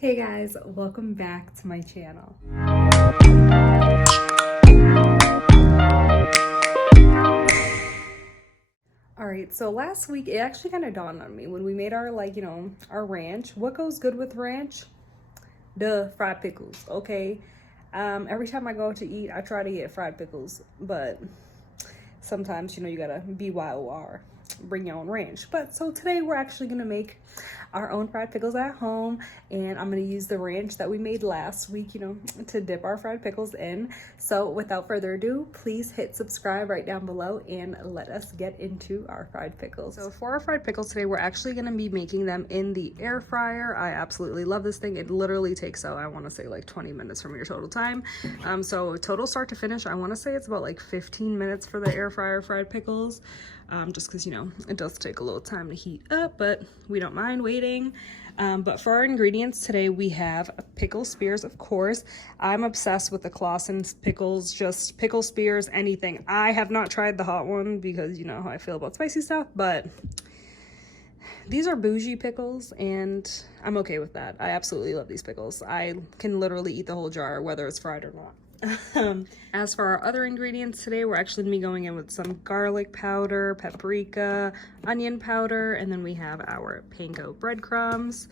Hey guys, welcome back to my channel. Alright, so last week it actually kind of dawned on me when we made our our ranch. What goes good with ranch? The fried pickles, okay? Every time I go to eat, I try to get fried pickles, but sometimes, you gotta BYOR, bring your own ranch. But so today we're actually gonna make our own fried pickles at home, and I'm gonna use the ranch that we made last week, to dip our fried pickles in. So without further ado, please hit subscribe right down below and let us get into our fried pickles. So for our fried pickles today, we're actually gonna be making them in the air fryer. I absolutely love this thing. It literally takes, I want to say like 20 minutes from your total time. So total start to finish, I want to say it's about like 15 minutes for the air fryer fried pickles. Just because, it does take a little time to heat up, but we don't mind waiting. But for our ingredients today, we have pickle spears, of course. I'm obsessed with the Clausen's pickles, just pickle spears, anything. I have not tried the hot one because you know how I feel about spicy stuff, but these are bougie pickles and I'm okay with that. I absolutely love these pickles. I can literally eat the whole jar, whether it's fried or not. As for our other ingredients today, we're actually gonna be going in with some garlic powder, paprika, onion powder, and then we have our panko breadcrumbs.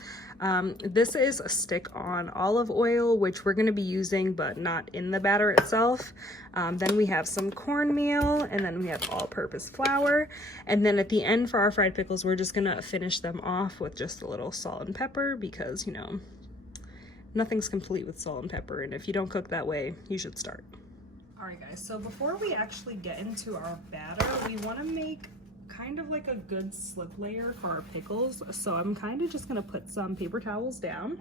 This is a stick-on olive oil, which we're gonna be using, but not in the batter itself. Then we have some cornmeal, and then we have all-purpose flour. And then at the end for our fried pickles, we're just gonna finish them off with just a little salt and pepper because, nothing's complete with salt and pepper, and if you don't cook that way, you should start. All right, guys, so before we actually get into our batter, we want to make kind of like a good slip layer for our pickles. So I'm kind of just going to put some paper towels down,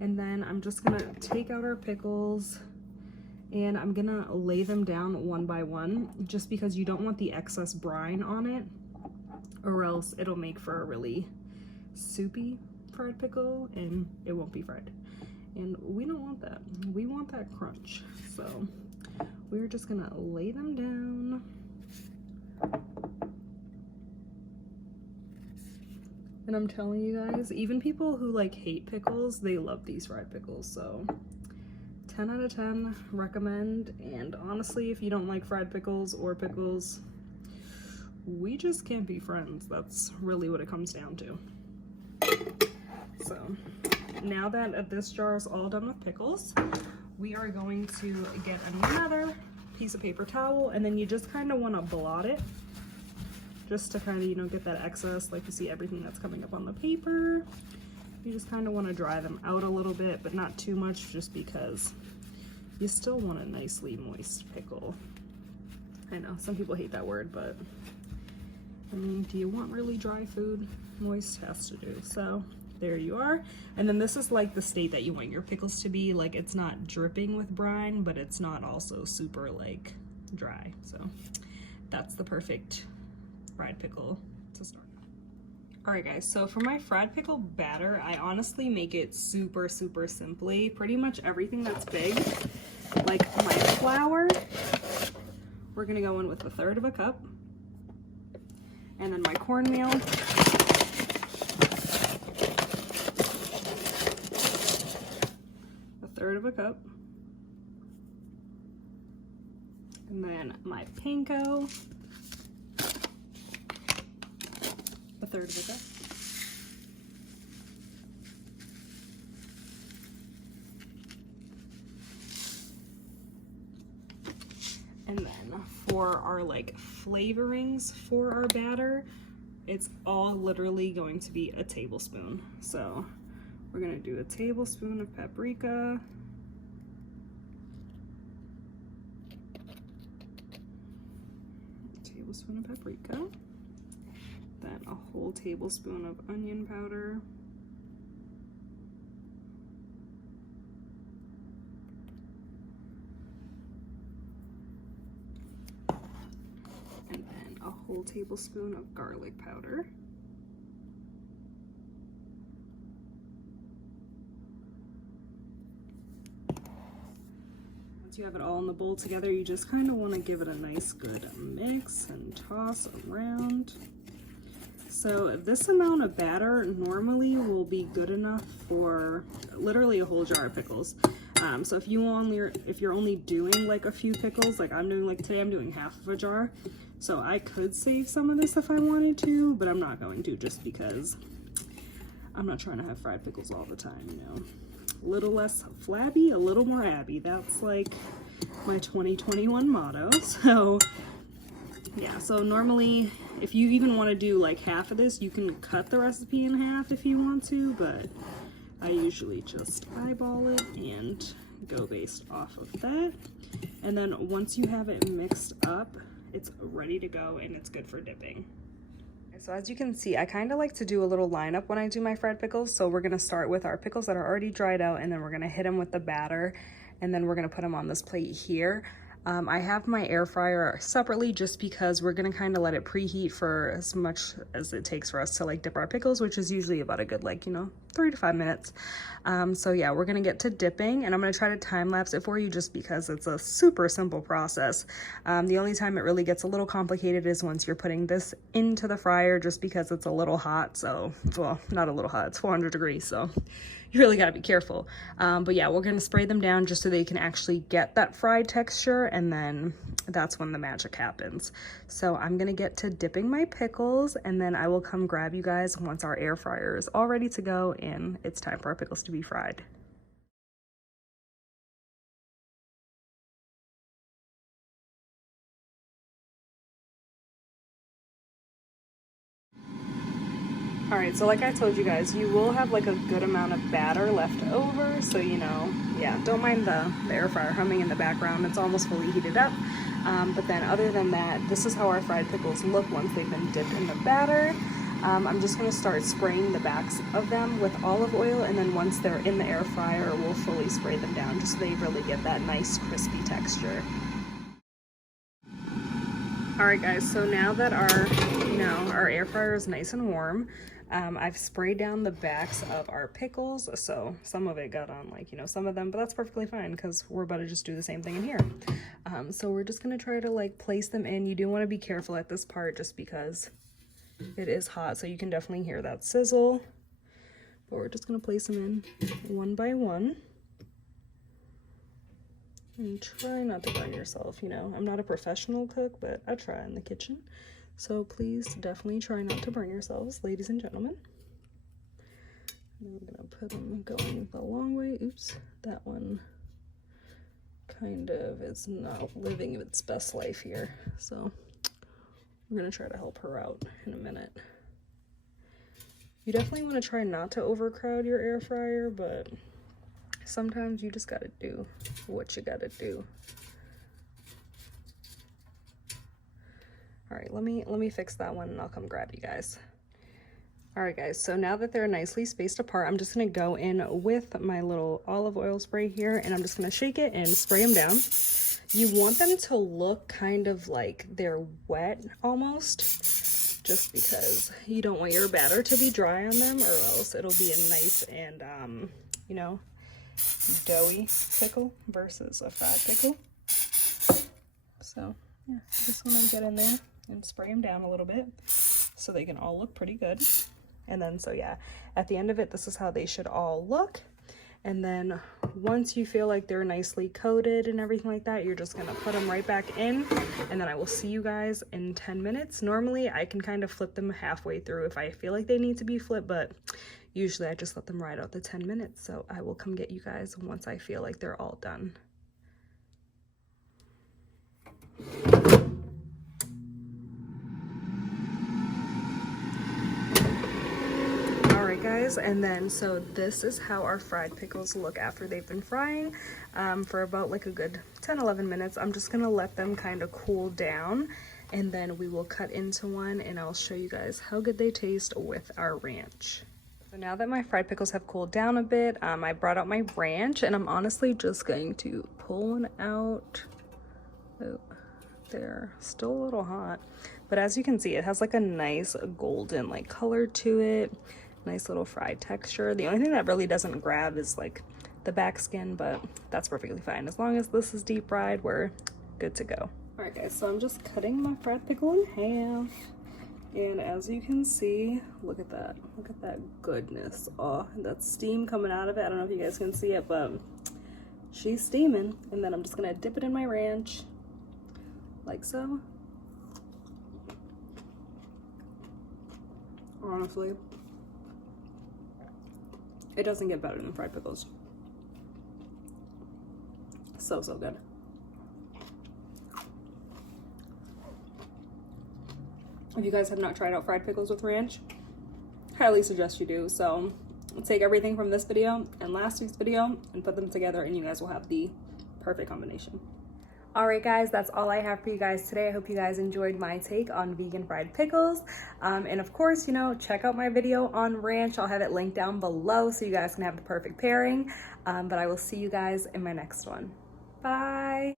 and then I'm just going to take out our pickles, and I'm going to lay them down one by one, just because you don't want the excess brine on it, or else it'll make for a really soupy fried pickle, and it won't be fried. And we don't want that. We want that crunch. So we're just gonna lay them down. And I'm telling you guys, even people who hate pickles, they love these fried pickles. So 10 out of 10, recommend. And honestly, if you don't like fried pickles or pickles, we just can't be friends. That's really what it comes down to. So now that this jar is all done with pickles, we are going to get another piece of paper towel, and then you just kind of want to blot it just to kind of, get that excess, like you see everything that's coming up on the paper. You just kind of want to dry them out a little bit, but not too much, just because you still want a nicely moist pickle. I know some people hate that word, but I mean, do you want really dry food? Moist has to do. So there you are. And then this is like the state that you want your pickles to be. Like, it's not dripping with brine, but it's not also super dry. So that's the perfect fried pickle to start. All right, guys, so for my fried pickle batter, I honestly make it super simply. Pretty much everything that's big, like my flour, we're gonna go in with 1/3 cup. And then my cornmeal, 1/3 cup. And then my panko, 1/3 cup. And then for our flavorings for our batter, it's all literally going to be a tablespoon. So we're gonna do a tablespoon of paprika, then a whole tablespoon of onion powder, and then a whole tablespoon of garlic powder. Once you have it all in the bowl together, you just kind of want to give it a nice good mix and toss around. so this amount of batter normally will be good enough for literally a whole jar of pickles. So if you're only doing like a few pickles, like I'm doing, like today I'm doing half of a jar. So I could save some of this if I wanted to, but I'm not going to, just because I'm not trying to have fried pickles all the time, you know. A little less flabby, a little more Abby. That's like my 2021 motto. So yeah, so normally if you even want to do like half of this, you can cut the recipe in half if you want to, but I usually just eyeball it and go based off of that. And then once you have it mixed up, it's ready to go and it's good for dipping. So as you can see, I kind of like to do a little lineup when I do my fried pickles. So we're going to start with our pickles that are already dried out, and then we're going to hit them with the batter, and then we're going to put them on this plate here. I have my air fryer separately just because we're going to kind of let it preheat for as much as it takes for us to like dip our pickles, which is usually about a good, like, you know, 3 to 5 minutes. So yeah, we're going to get to dipping, and I'm going to try to time lapse it for you just because it's a super simple process. The only time it really gets a little complicated is once you're putting this into the fryer, just because it's a little hot. So, well, not a little hot, it's 400 degrees. So you really got to be careful. But yeah, we're going to spray them down just so they can actually get that fried texture, and then that's when the magic happens. So I'm going to get to dipping my pickles, and then I will come grab you guys once our air fryer is all ready to go and it's time for our pickles to be fried. All right, so like I told you guys, you will have like a good amount of batter left over. So, you know, yeah, don't mind the air fryer humming in the background. It's almost fully heated up. But then other than that, this is how our fried pickles look once they've been dipped in the batter. I'm just gonna start spraying the backs of them with olive oil, and then once they're in the air fryer, we'll fully spray them down just so they really get that nice crispy texture. All right guys, so now that our air fryer is nice and warm, I've sprayed down the backs of our pickles. So some of it got on, like, you know, some of them, but that's perfectly fine because we're about to just do the same thing in here. So we're just gonna try to like place them in. You do want to be careful at this part just because it is hot, so you can definitely hear that sizzle. But we're just gonna place them in one by one. And try not to burn yourself, you know. I'm not a professional cook, but I try in the kitchen. So please definitely try not to burn yourselves, ladies and gentlemen. And I'm gonna put them going the long way. Oops, that one kind of is not living its best life here. So we're gonna try to help her out in a minute. You definitely want to try not to overcrowd your air fryer, but sometimes you just gotta do what you gotta do. All right, let me fix that one and I'll come grab you guys. All right guys, so now that they're nicely spaced apart, I'm just gonna go in with my little olive oil spray here, and I'm just gonna shake it and spray them down. You want them to look kind of like they're wet almost, just because you don't want your batter to be dry on them, or else it'll be a nice and you know, doughy pickle versus a fried pickle. So yeah, just want to get in there and spray them down a little bit so they can all look pretty good. And then, so yeah, at the end of it, this is how they should all look. And then once you feel like they're nicely coated and everything like that, you're just gonna put them right back in, and then I will see you guys in 10 minutes. Normally I can kind of flip them halfway through if I feel like they need to be flipped, but usually I just let them ride out the 10 minutes. So I will come get you guys once I feel like they're all done. Alright guys, and then so this is how our fried pickles look after they've been frying for about like a good 10-11 minutes. I'm just gonna let them kind of cool down, and then we will cut into one and I'll show you guys how good they taste with our ranch. So now that my fried pickles have cooled down a bit, I brought out my ranch, and I'm honestly just going to pull one out. Oh, they're still a little hot, but as you can see, it has like a nice golden like color to it, nice little fried texture. The only thing that really doesn't grab is like the back skin, but that's perfectly fine. As long as this is deep fried, we're good to go. All right guys, so I'm just cutting my fried pickle in half. And as you can see, look at that goodness. Oh, that's steam coming out of it. I don't know if you guys can see it, but she's steaming. And then I'm just gonna dip it in my ranch like so. Honestly, it doesn't get better than fried pickles. So good. If you guys have not tried out fried pickles with ranch, highly suggest you do. So take everything from this video and last week's video and put them together, and you guys will have the perfect combination. All right, guys, that's all I have for you guys today. I hope you guys enjoyed my take on vegan fried pickles. And of course, you know, check out my video on ranch. I'll have it linked down below so you guys can have the perfect pairing. But I will see you guys in my next one. Bye.